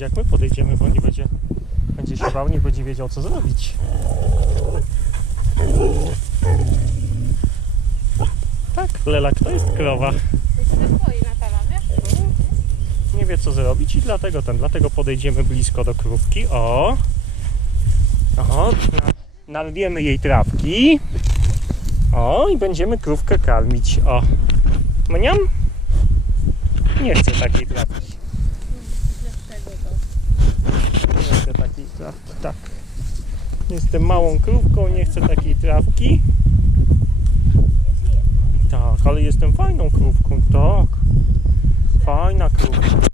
jak my podejdziemy, bo nie będzie, będzie się bał, nie będzie wiedział co zrobić. Tak, Lelak to jest krowa. To się wie co zrobić i dlatego ten, dlatego podejdziemy blisko do krówki. O! O, jej trawki. O, i będziemy krówkę karmić. O. Mniam? Nie chcę takiej trawki. Nie chcę takiej trawki, tak. Jestem małą krówką, nie chcę takiej trawki. Tak, ale jestem fajną krówką, tak. Fajna krówka.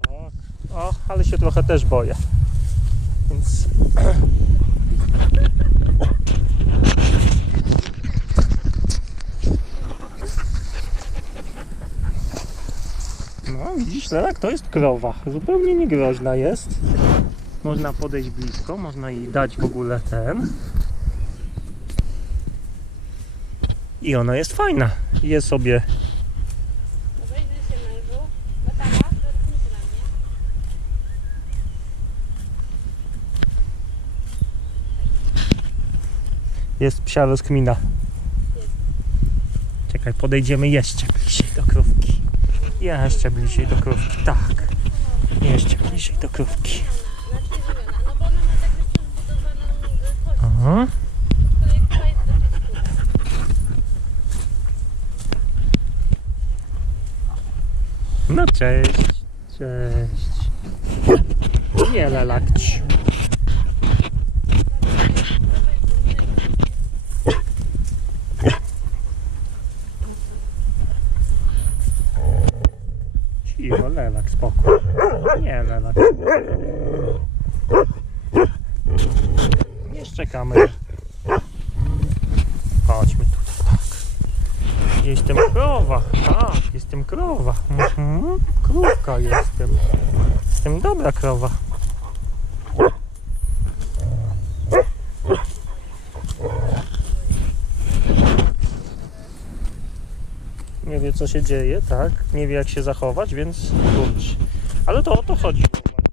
O, ale się trochę też boję. Więc... No, widzisz, Lelak, to jest krowa. Zupełnie niegroźna jest. Można podejść blisko, można jej dać w ogóle ten. I ona jest fajna. Je sobie Jest psia rozkmina. Czekaj, podejdziemy jeszcze bliżej do krówki. Jeszcze bliżej do krówki, tak. Jeszcze bliżej do krówki. Znaczy zmiana. No bo ona ma tak rozbudowaną kość. Aha. To jak chyba jest dosyć chuda. No cześć. Cześć. Nie lelakć. Cicho, lelak, spokój. Nie lelak. Jeszcze kamerę. Chodźmy tutaj, tak. Jestem krowa, tak, jestem krowa. Mhm. Krówka jestem. Jestem dobra krowa. Nie wie co się dzieje, tak? Nie wie jak się zachować, więc kurcz. Ale to o to chodzi.